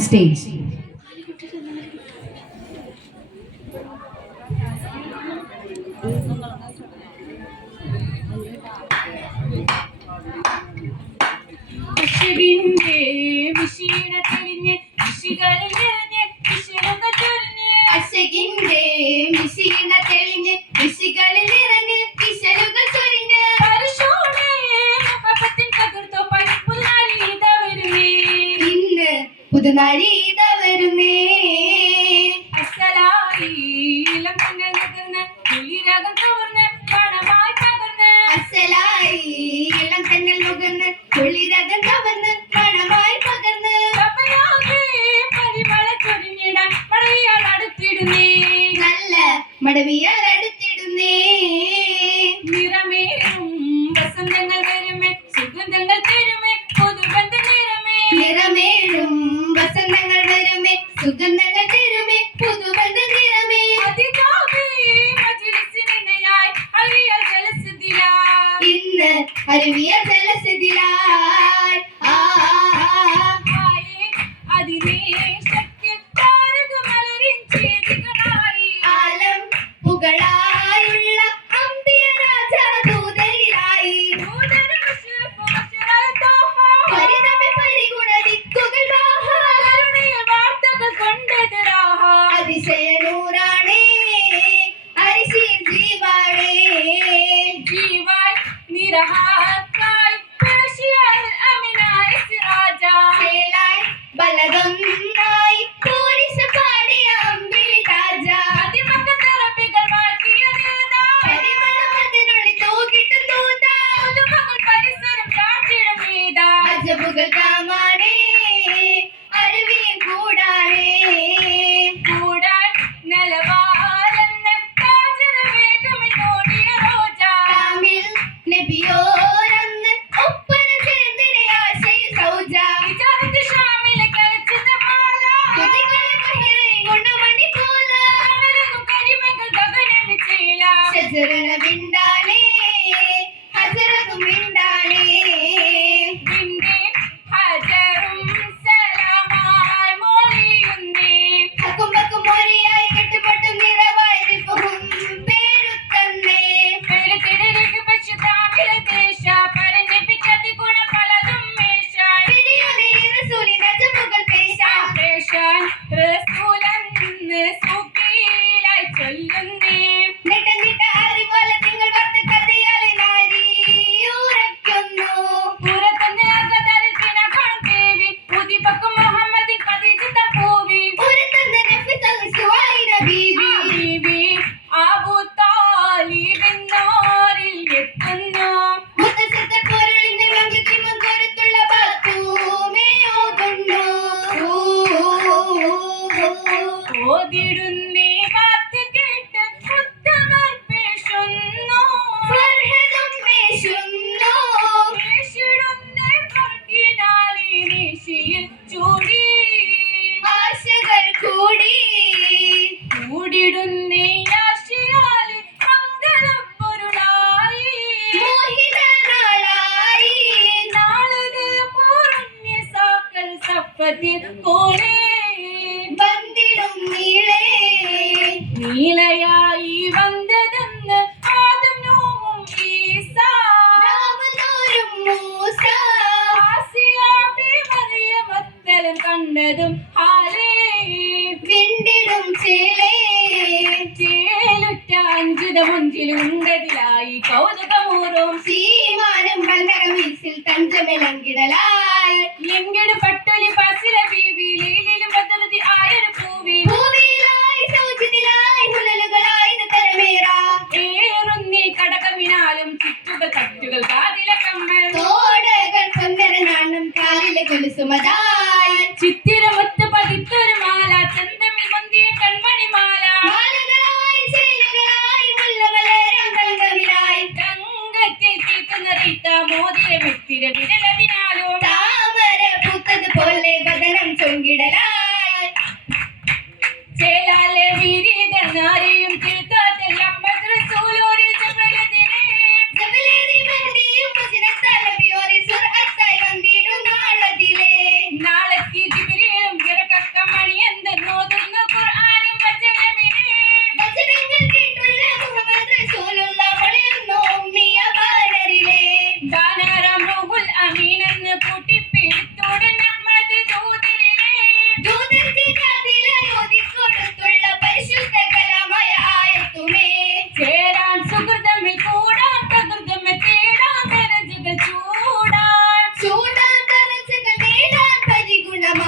stage. പുതുനാരീത വരുന്നേ അസലായി ഇളം തെന്നൽ നുകർന്ന് കുളിരകം കവർന്ന് പണമായി പകർന്ന് അസലായി ഇളം തെന്നൽ നുകർന്ന് കുളിരകം കവർന്ന് പണമായി പകർന്ന് പരിമള ചൊരിഞ്ഞിടാൻ മടവിയാൽ അടുത്തിടുന്നേ നല്ല മടവിയാൽ അടുത്തിടുന്നേ നിറമേറും വസന്തങ്ങൾ വരുമേ സുഗന്ധങ്ങൾ തരുമേ പുതുബന്ധ നിറമേ നിറമേറും വസന്തങ്ങൾ വരുമേ സുഗന്ധങ്ങൾ തരുമേ പുതുബന്ധ നിറമേ ഇന്ന് അരുവിയ ജലസിതിലായി അതിനെ ആലം പുകളായുള്ള അമ്പിയ രാജാദൂതരിലായി അതിശയനൂറാണേ അരിശീർ ജീവാണേ ജീവായി നിരഹാക്കായി പേശിയാൽ അമിനായി സിറാജായി ബലതൊന്നായി പോരിശ പാടിയ അമ്പിളി താജ അതിമക്കത്തറപ്പികൾ മാറ്റിയ നേതാ പരിമളമതിനുള്ളിൽ തൂക്കിട്ട് തൂതാ പുതുമകൾ പരിസരം കാട്ടിടും വേദാ അജബുകൾ കാമാനേ അരുവിയ കൂടാനേ കൂടാൻ നിലവാലെന്ന് കാജര വേഗമിൽ ഓടിയ റോജ കാമിൽ നബിയോരന്ന് ഒപ്പന ചേർന്നിടെ ആശയ സൗജ വിചാരത്ത് ഷാമിലെ കളിച്ചത് മാല കുതികളെ മഹിറേ ഗുണമണി പോല കടലകും കരിമകൾ ഗഗനം ചേല ഷജറന വിണ്ടാനേ ഹജറകും വിണ്ടാനേ വിണ്ടേ ഹജറും സലാമായി മൊഴിയുന്നേ ഹക്കുമ്പക്കും മൊഴിയായി കെട്ടുപൊട്ടും നിറവായി റിഫുഹും പേരുത്തന്നേ പേരുത്തിടലേക്ക് പക്ഷു താമിലെ ദേശ പരഞ്ഞിപ്പിച്ചതി ഗുണ പലതും മേശാൻ പിരിയൊലി റസൂലി നജമുകൾ പേശാൻ പേശാൻ റസൂലെന്ന് സൂക്കിലായി ചൊല്ലുന്നേ നിട്ട നിട്ട അറിവോലെ നിങ്ങൾ വർത്ത കഥയാലെ നാരി ഉറയ്ക്കുന്നു പുറത്തുനിന്ന് അകതലിൽ കിണക്കണം ദേവി ഉദിപക്കും മുഹമ്മദിൻ ഖദീജ പൂവി പുറത്തുനിന്ന് നഫിസൽ സുഹൈറ ബീബി ബീബി അബൂ താലിബിന്നോരിൽ എത്തുന്നു മുത്തശ്ശത്തെ പൊരുളിന്റെ മങ്കിക്ക് മുൻകരുത്തുള്ള ബാത്തൂമേ ഓതുന്നു ഓതിടുന്നേ വാത്ത് കേട്ട് ഉത്തമർ പേശുന്നു ഫർഹദും പേശുന്നു പേശിടുന്നേ ഫർഹിനാലി നിശിയിൽ ചൂടി ആശകൾ കൂടി കൂടിടുന്നേ ആശയാലി മംഗളപ്പൊരുളായി മോഹിതനാളായി നാളുകൾ പൂർണ്യ സാക്കൽ സഫത്തിൽ കോലേ വന്നിടും നീളേ നീളയായി വന്നതെന്ന് ആദം നൂഹും ഈസാ നാമനൂരും മൂസ ആസിയാബി മറിയമത്തലും കണ്ടതും ഹാലേ വിണ്ടിടും ചേലേ ചേലുറ്റ അഞ്ചുത മുഞ്ചിലുണ്ടതിലായി കൗതുകമൂറും സീമാനം കണ്ടകമീസിൽ തഞ്ചമിളങ്കിടലായി ലിംഗിട് പട്ടുലി പസില ബീവി ലീലിലും ബദലതി ആയൊരു പൂവി ഭൂമിയിലായി സൗജിതിലായി ഹുലലുകളായി തരമേറ ഏറുന്നേ കടകമിനാലും ചുറ്റുകൾ തട്ടുകൾ കാതിലെ കമ്മൽ തോടകൾ പൊന്നര നാണം കാലിലെ കൊലുസുമതായി ചിത്തിരമൊത്ത് പതിത്തൊരു മാല ചന്തമിൽ മന്തിയ കൺമണി മാല മാലകളായി ചേലുകളായി മുല്ലമലരം തങ്കവിലായി തങ്കത്തിൽ തീർക്കുന്ന റീത്ത മോതിര വ്യക്തിര വിരലതിനാലോ താമര പൂത്തത് പോലെ ബദനം ചൊങ്കിടലായി ചേലാലെ വിരിത നാരിയും തീർത്താത്തെല്ലാം റസൂലോരിൽ ജബലതിനെ ജബലേറി മന്ദിയും മുസ്നത്താൽ നബിയോരി സുർഅത്തായി വന്നിടും നാളതിലെ നാളത്തി ജിബ്രീലും ഇറക്ക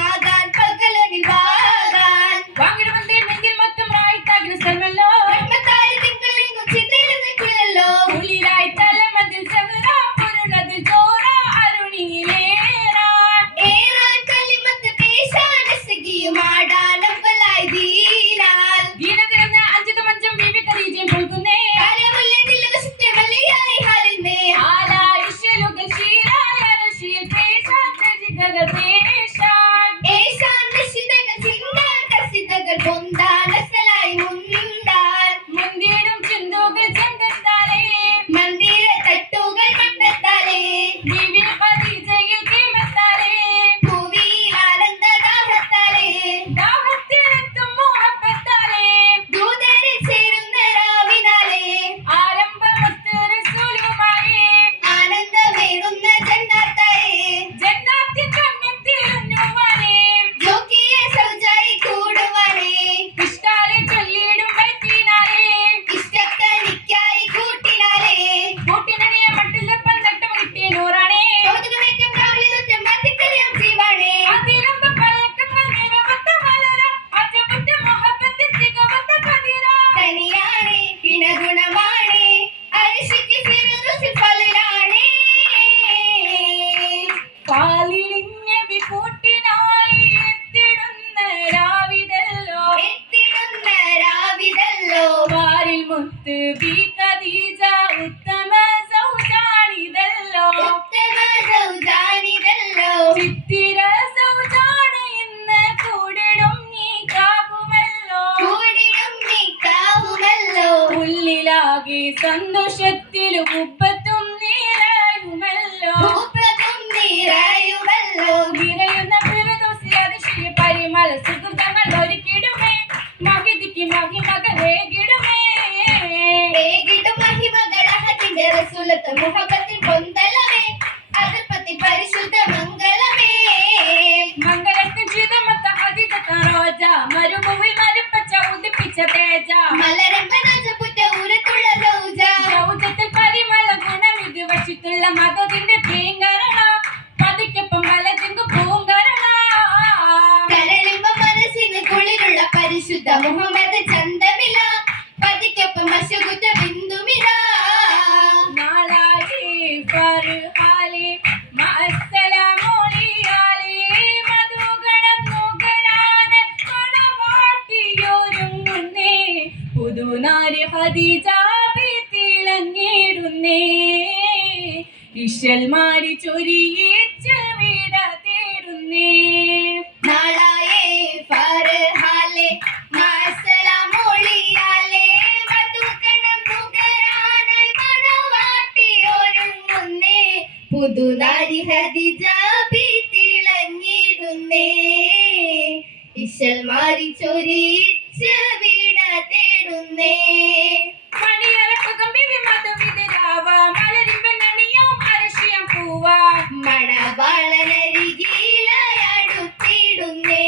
ആകാൻ പകലനിൽ വാകാൻ വാങ്ങിടുവന്തേ നെഞ്ചിൽ മൊത്തം റായിത്താകിന സ്ഥലമല്ലോ റഹ്മത്തായി തിങ്കളെങ്ങും ചിന്തയിൽ നിൽക്കില്ലല്ലോ ഉള്ളിലായി തലമതിൽ സഹറാ പൊരുളതിൽ ചോറ അരുണിയിലേറാൻ ഏറാൻ കലിമത്ത് പേശാൻ എസകിയുമാടാൻ അവലായി ദീനാൽ ദീനത്തിരുന്ന് അഞ്ചത് മഞ്ചം ബീവി കരീജയും പൊൽക്കുന്നേ കാര്യമുള്ള ദിലവശത്തെ വലിയായി ഹാലിന്നേ ആലായിശലുകൾ ശീലായ റശീൽ പേശാൻ രജികകൾ പേശാൻ ഏശാൻ നിശിതകൾ ചിന്താൻ കസിതകൾ പൊന്താൻ അസലായി മുന്താൻ മുന്തിടും ചിന്തുകൾ ചന്തത്താലേ മന്ദിര തട്ടുകൾ മണ്ടത്താലേ ബീവി ഖദീജയിൽ കീമത്താലേ ഭൂമിയിൽ ആനന്ദദാഹത്താലേ ദാഹത്തിലെത്തും മുഹബ്ബത്താലേ ദൂതരിൽ ചേരുന്ന രാവിനാലേ ആരംഭമൊത്ത് റസൂലുമായി ആനന്ദമേറുന്ന ജന്നാത്തായേ ജന്നാത്തിൽ കണ്ണെത്തിരുന്നുവാനേ ജോക്കിയ സൗജായി കൂടുവാനേ ഇഷ്ടാലെ ചൊല്ലിയിടും വൈത്തിനാലേ ഇഷ്ടക്കനിക്കായി കൂട്ടിനാലേ കൂട്ടിനടിയ മട്ടിലെ പന്തട്ടം കിട്ടിയ നൂറാണേ കൗതുകമേറ്റം രാവിലെ മാറ്റിക്കളിയാം ജീവാണേ അതിലമ്പ പഴക്കങ്ങൾ നിറവത്ത മലര അജപുറ്റ മൊഹബത്തിൽ തികവത്ത കതിര തനിയാണേ ഇണഗുണമാണേ അരിശിക്ക് ഫിറുദുസിൽ ഫലിലാണേ പാലിലിഞ്ഞ വികൂട്ടിനായി എത്തിടുന്ന രാവിതല്ലോ എത്തിടുന്ന രാവിതല്ലോ വാരിൽ മുത്ത് ബി ഖദീജ ഉത്തമ സൗജാണിതല്ലോ ഉത്തമ സൗജാനിതല്ലോ ചിത്തിര സൗജാണ് ഇന്ന് കൂടിടും നീ കാകുമല്ലോ കൂടിടും നിക്കാവുമല്ലോ ഉള്ളിലാകെ സന്തോഷത്തിലും ഉപ്പത്തും നീരായുമല്ലോ ഭൂപ്രതും നിറയുമല്ലോ നിറയുന്ന ഫിർദൗസി അതിശയ പരിമള സുഹൃതങ്ങൾ ഒരുക്കിടുമേ മഹിദിക്ക് മഹിമകളേകിടുമേ ഏകിടും മഹിമകളഹത്തിന്റെ റസൂലത്ത് മുഹബത്തിൻ പൊന്തലമേ അതിർപ്പത്തി പരിശുദ്ധ മംഗളമേ മംഗളത്തിൻ ചിതമത്ത ഹദിജത്ത റോജ മരുഭൂവിൽ മരുപ്പച്ച ഉദിപ്പിച്ച തേജ മലരമ്പനജപുറ്റ ഉരത്തുള്ള സൗജ സൗജത്തിൽ പരിമള ഗുണമിത് വശത്തുള്ള മതത്തിന്റെ തേങ്കരണ പതിക്കൊപ്പം വലതിങ്കു പൂങ്കരണ കരളിമ്പ മനസ്സിന് കുളിരുള്ള പരിശുദ്ധ മുഹമ്മദ് ചന്തമില്ല പതിക്കൊപ്പം മശകുറ്റ ബിന്ദുമില്ല നാളായി ഫർഹാലി മഅസ്സലാമോളിയാലി മധുഗണം നുകരാന കൊളവാട്ടിയൊരുങ്ങുന്നേ പുതുനാരി ഖദീജ തിളങ്ങിടുന്നേ ഇശൽ മാരി ചൊരിയിച്ച് വിട തേടുന്നേ നാളായേ ഫർഹാലെ മഅസ്സലാമോളിയാലേ മധുകണം നുകരാനായി മണവാട്ടി ഒരുങ്ങുന്നേ പുതുനാരി ഖദീജ തിളങ്ങിടുന്നേ ഇശൽ മാറി ചൊരിച്ച് വീട തേടുന്നേ മണിയറക്കകം ബിവി മധുവിതരാവ മലരിമ്പനണിയോ അരശിയം പൂവാ മണവാളനരികിലടുത്തിടുന്നേ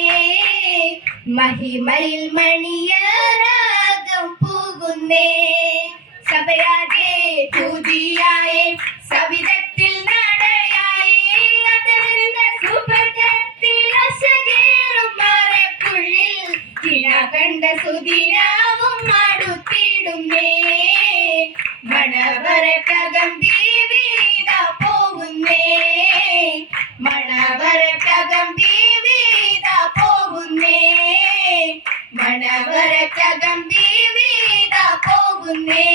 മഹിമയിൽ മണിയറാകം പോകുന്നേ സഭയാകെ പൂതിയായേ സവിധത്തിൽ നടയായേ അതിർന്ന സുഭഗത്തിൽ അശകേറും മറക്കുള്ളിൽ കിണ കണ്ട സുദിനാവും അടുത്തിടുന്നേ മണവരക്കകം ബീവീത പോകുന്നേ മണവരക്കകം ബീവീത പോകുന്നേ മണവരക്കകം ബീവീത പോകുന്നേ